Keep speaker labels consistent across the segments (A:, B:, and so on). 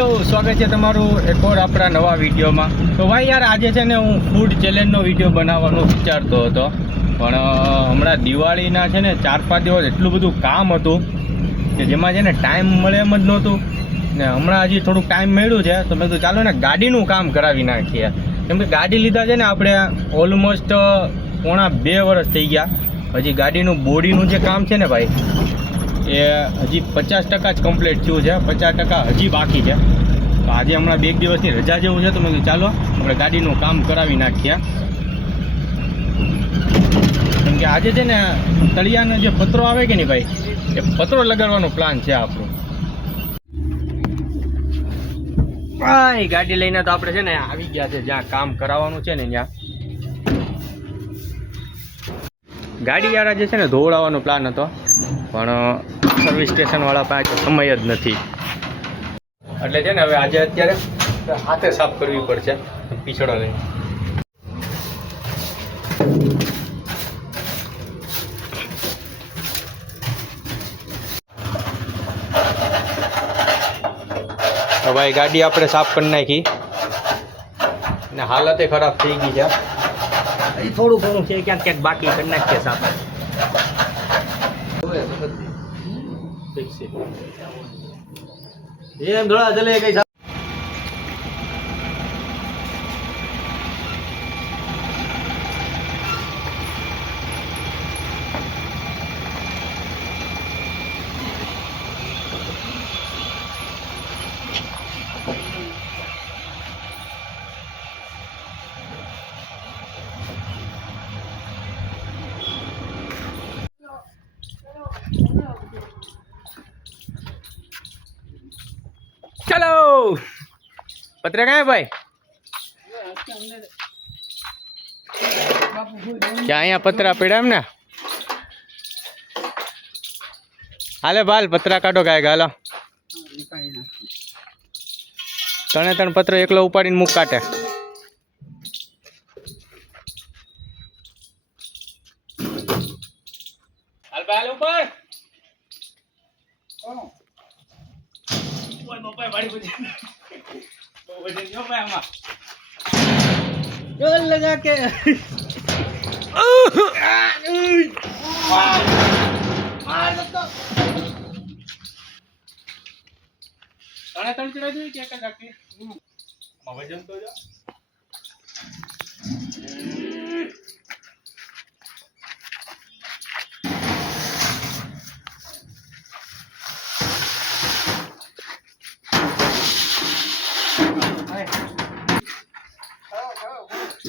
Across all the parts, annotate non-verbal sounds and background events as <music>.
A: તો સ્વાગત છે તમારું એક ઓર આપણા નવા વિડીયોમાં. તો ભાઈ યાર, આજે છે ને હું ફૂડ ચેલેન્જનો વીડિયો બનાવવાનો વિચારતો હતો. પણ હમણાં દિવાળીના છે ને ચાર પાંચ દિવસ એટલું બધું કામ હતું કે જેમાં છે ને ટાઈમ મળે એમ જ નહોતું. ને હમણાં હજી થોડુંક ટાઈમ મળ્યું છે, તો મેં કીધું ચાલો ને ગાડીનું કામ કરાવી નાખીએ. કેમ કે ગાડી લીધા છે ને આપણે ઓલમોસ્ટ પોણા બે વર્ષ થઈ ગયા. હજી ગાડીનું બોડીનું જે કામ છે ને ભાઈ એ હજી પચાસ ટકા જ કમ્પ્લીટ થયું છે. પચાસ ટકા હજી બાકી છે. તો આજે હમણાં બે દિવસની રજા જેવું છે, તો મેં ચાલો, આપણે ગાડીનું કામ કરાવી નાખીએ. કેમ કે આજે છે ને તળિયાનો જે પતરો આવે કે નહીં ભાઈ, એ પતરો લગાડવાનો પ્લાન છે આપણો. એ ગાડી લઈને તો આપણે છે ને આવી ગયા છે, જ્યાં કામ કરાવવાનું છે ને ત્યાં. ગાડી યાર આજે છે ને ધોવડાવવાનો પ્લાન હતો. પણ સર્વિસ સ્ટેશનવાળા પાસે સમય જ નથી. એટલે છે ને હવે આજે અત્યારે હાથે સાફ કરવી પડશે, પીછળો લઈ ભાઈ, ગાડી આપણે સાફ કરી નાખી. ને હાલતે ખરાબ થઈ ગઈ છે. થોડું ઘણું છે, ક્યાંક ક્યાંક બાકી કરી નાખીએ સાફ. છે. એમ ધોળા જલે કઈ સાફ ચલો પત્ર ક્યાં હે ભાઈ? ક્યાં અહીંયા પતરા પડ્યા એમ ને હાલે ભાલ પતરા કાઢો કાંઈ હાલો. ત્રણે ત્રણ પત્ર એકલો ઉપાડીને મૂક કાઢે હાલ ઉપર. ઓય બાપા વાડી વજન જો ભાઈ આમાં ચલ લગા કે જોઈએ કે એક જ રાખી આમાં વજન તો જો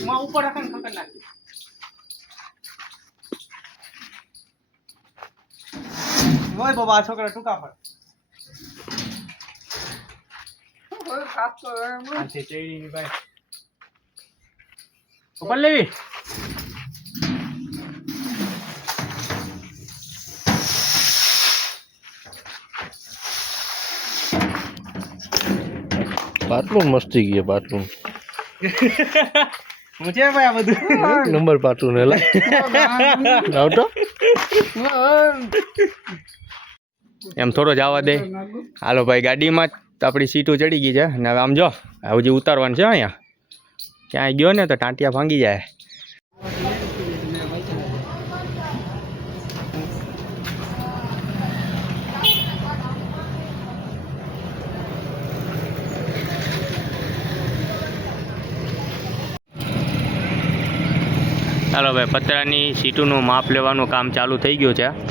A: માં ઉપર રાખે ને પકડ નાખી બાબા આ છોકરા ટૂંકા આથી ઉપર લેવી.
B: બાથરૂમ મસ્તી ગયો
A: બાથરૂમ મુજે ભાઈ આ બધું.
B: નંબર બાથરૂમ ને લા આવતો
A: એમ થોડો જવા દે. હાલો ભાઈ, ગાડીમાં જ આપણી સીટો ચડી ગઈ છે. ને હવે આમ જો હજી ઉતારવાનું છે અહીંયા. ક્યાંય ગયો ને તો ટાંટિયા ભાંગી જાય. ચાલો ભાઈ, પતરાની સીટોનું માપ લેવાનું કામ ચાલુ થઈ ગયું છે.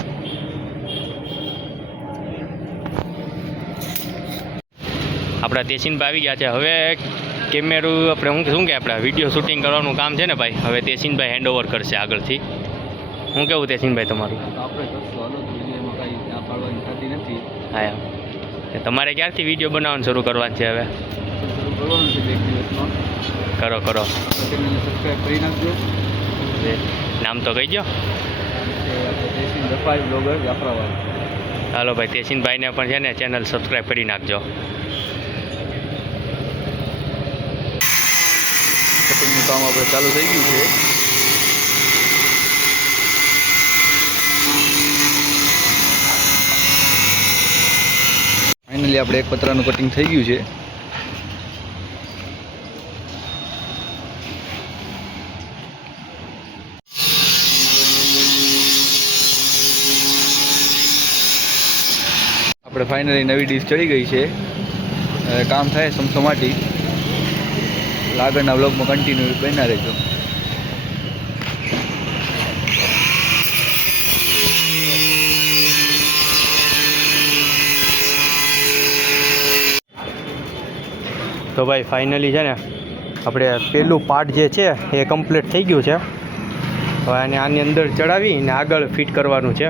A: આપણા તેસીનભાઈ આવી ગયા છે. હવે કેમેરું આપણે હું શું કે આપણે? વીડિયો શૂટિંગ કરવાનું કામ છે ને ભાઈ? હવે તેસીનભાઈ હેન્ડ ઓવર કરશે આગળથી. હું કેવું તેસીનભાઈ તમારું?
B: હાલો
A: હા તમારે ક્યારથી વીડિયો બનાવવાનું શરૂ કરવાનું છે હવે? કરો કરો. નામ તો કહી દો
B: જાફરાબાદ.
A: ચાલો ભાઈ તેસીનભાઈને પણ છે ને ચેનલ સબસ્ક્રાઈબ કરી નાખજો.
B: કોટિંગનું કામ આપણે ચાલુ થઈ ગયું છે. ફાઇનલી આપણે એક પતરાનું કટિંગ થઈ ગયું છે. આપણે ફાઇનલી નવી ડીશ ચડી ગઈ છે. કામ થાય સમસો સમસમાટી. આગળના બ્લોગમાં કન્ટિન્યુ બન્યા રહેજો.
A: તો ભાઈ ફાઇનલી છે ને, આપણે પેલું પાર્ટ જે છે એ કમ્પ્લીટ થઈ ગયું છે. હવે આને આની અંદર ચડાવીને આગળ ફિટ કરવાનું છે.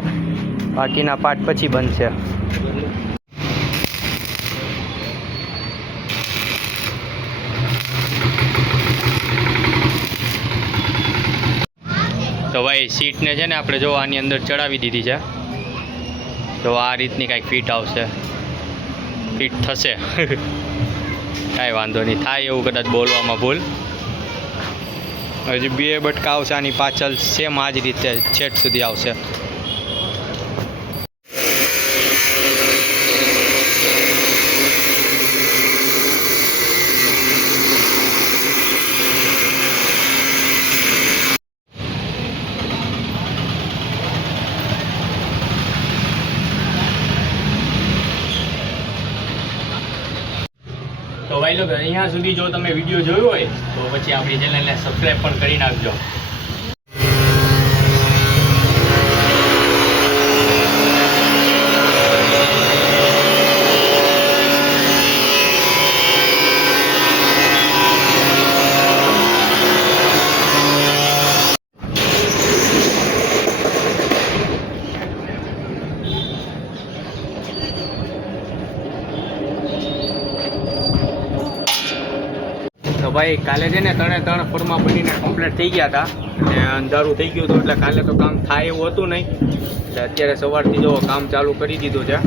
A: બાકીના પાર્ટ પછી બનશે. ભાઈ, સીટને છે ને આપણે જો આની અંદર ચડાવી દીધી છે. તો આ રીતની કાંઈક ફિટ આવશે. ફિટ થશે. <laughs> કાંઈ વાંધો નહીં. થાય એવું કદાચ બોલવામાં ભૂલ. હજી બે બટકા આવશે આની પાછળ. સેમ આ જ રીતે છેટ સુધી આવશે. અહીંયા સુધી જો તમે વીડિયો જોયો હોય, તો પછી આપણી ચેનલને સબસ્ક્રાઈબ પણ કરી નાખજો. તો ભાઈ કાલે છે ને ત્રણે ત્રણ ફોરમાં બનીને કમ્પ્લીટ થઈ ગયા હતા. અને અંધારું થઈ ગયું હતું એટલે કાલે તો કામ થાય એવું હતું નહીં. એટલે અત્યારે સવારથી જો કામ ચાલુ કરી દીધું છે.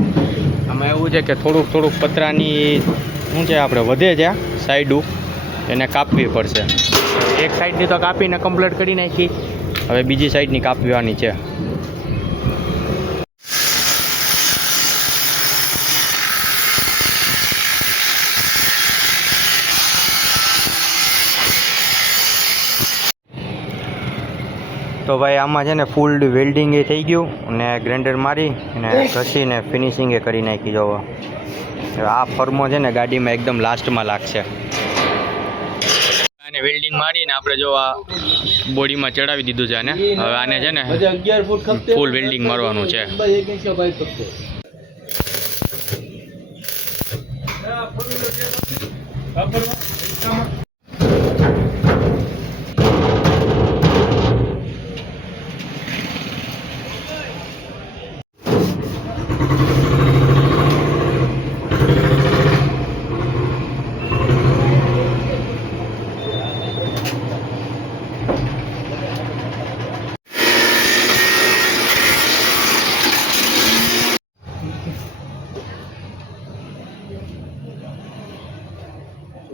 A: આમાં એવું છે કે થોડુંક થોડુંક પતરાની શું છે આપણે, વધે છે સાઈડું. એને કાપવી પડશે. એક સાઈડની તો કાપીને કમ્પ્લીટ કરી નાખી. હવે બીજી સાઈડની કાપવાની છે. તો ભાઈ આમાં છે ને ફૂલ વેલ્ડિંગ એ થઈ ગયું અને ગ્રેન્ડર મારી અને ઘસીને ફિનિશિંગ એ કરી નાખી જવો. આ ફર્મો છે ને ગાડીમાં એકદમ લાસ્ટમાં લાગશે. અને વેલ્ડિંગ મારીને આપણે જો આ બોડીમાં ચડાવી દીધું છે આને. હવે આને છે ને
B: અગિયાર ફૂટ ખપતે
A: ફૂલ વેલ્ડિંગ મારવાનું છે.
B: એક ઇંચ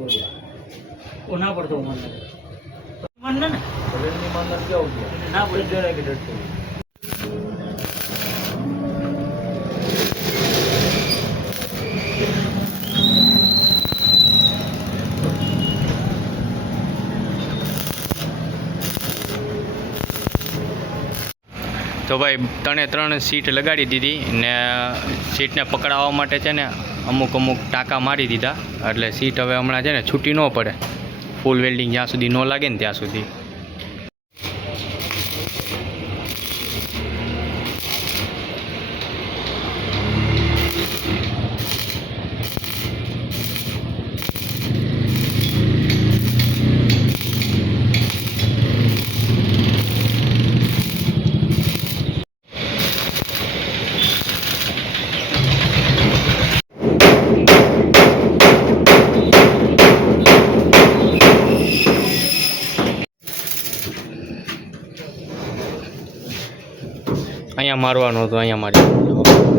B: ખપતે
C: ના પડતો મને મને ને?
B: શરીરની માં નથી આવતું
C: ના પડે.
B: જરા કે ડરતો
A: તો ભાઈ ત્રણે ત્રણ સીટ લગાડી દીધી ને સીટને પકડાવવા માટે છે ને અમુક અમુક ટાંકા મારી દીધા. એટલે સીટ હવે હમણાં છે ને છૂટી ન પડે. ફૂલ વેલ્ડિંગ જ્યાં સુધી ન લાગે ને ત્યાં સુધી. અહીંયા મારવાનો હતો અહીંયા મારી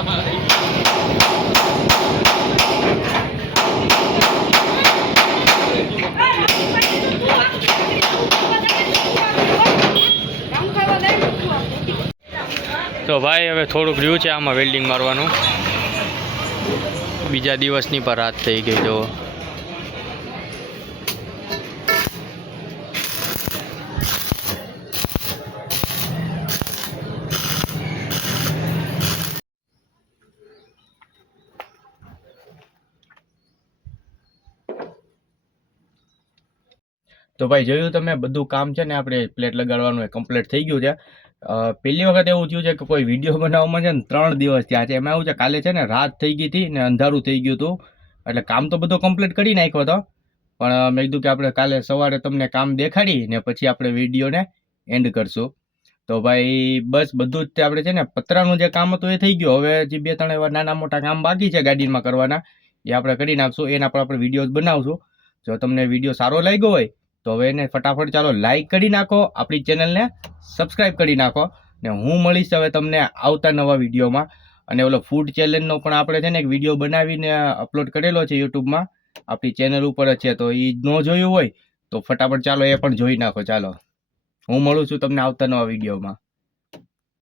A: તો ભાઈ, હવે થોડુંક રહ્યું છે આમાં વેલ્ડિંગ મારવાનું. બીજા દિવસની પર રાત થઈ ગઈ જો તો ભાઈ, જોયું તમે બધું કામ છે ને આપણે પ્લેટ લગાડવાનું એ કમ્પ્લીટ થઈ ગયું છે. પહેલી વખત એવું થયું છે કે કોઈ વીડિયો <laughs> બનાવવામાં છે ને ત્રણ દિવસ થયા છે. એમાં એવું છે, કાલે છે ને રાત થઈ ગઈ હતી ને અંધારું થઈ ગયું હતું. એટલે કામ તો બધું કમ્પ્લીટ કરી નાખ્યો હતો પણ મેં કીધું કે આપણે કાલે સવારે તમને કામ દેખાડી ને પછી આપણે વિડીયોને એન્ડ કરશું. તો ભાઈ, બસ બધું જ તે આપણે છે ને પતરાનું જે કામ હતું એ થઈ ગયું. હવે જે બે ત્રણ એવા નાના મોટા કામ બાકી છે ગાડીમાં કરવાના, એ આપણે કરી નાખશું. એના પર આપણે વીડિયો બનાવશું. જો તમને વીડિયો સારો લાગ્યો હોય તો હવે એને ફટાફટ ચાલો લાઈક કરી નાખો, આપણી ચેનલને સબસ્ક્રાઈબ કરી નાખો ને હું મળીશ હવે તમને આવતા નવા વિડીયોમાં. અને ઓલો ફૂડ ચેલેન્જનો પણ આપણે છે ને એક વીડિયો બનાવીને અપલોડ કરેલો છે યુટ્યુબમાં. આપણી ચેનલ ઉપર જ છે, તો એ ન જોયું હોય તો ફટાફટ ચાલો એ પણ જોઈ નાખો, ચાલો. હું મળું છું તમને આવતા નવા વિડીયોમાં.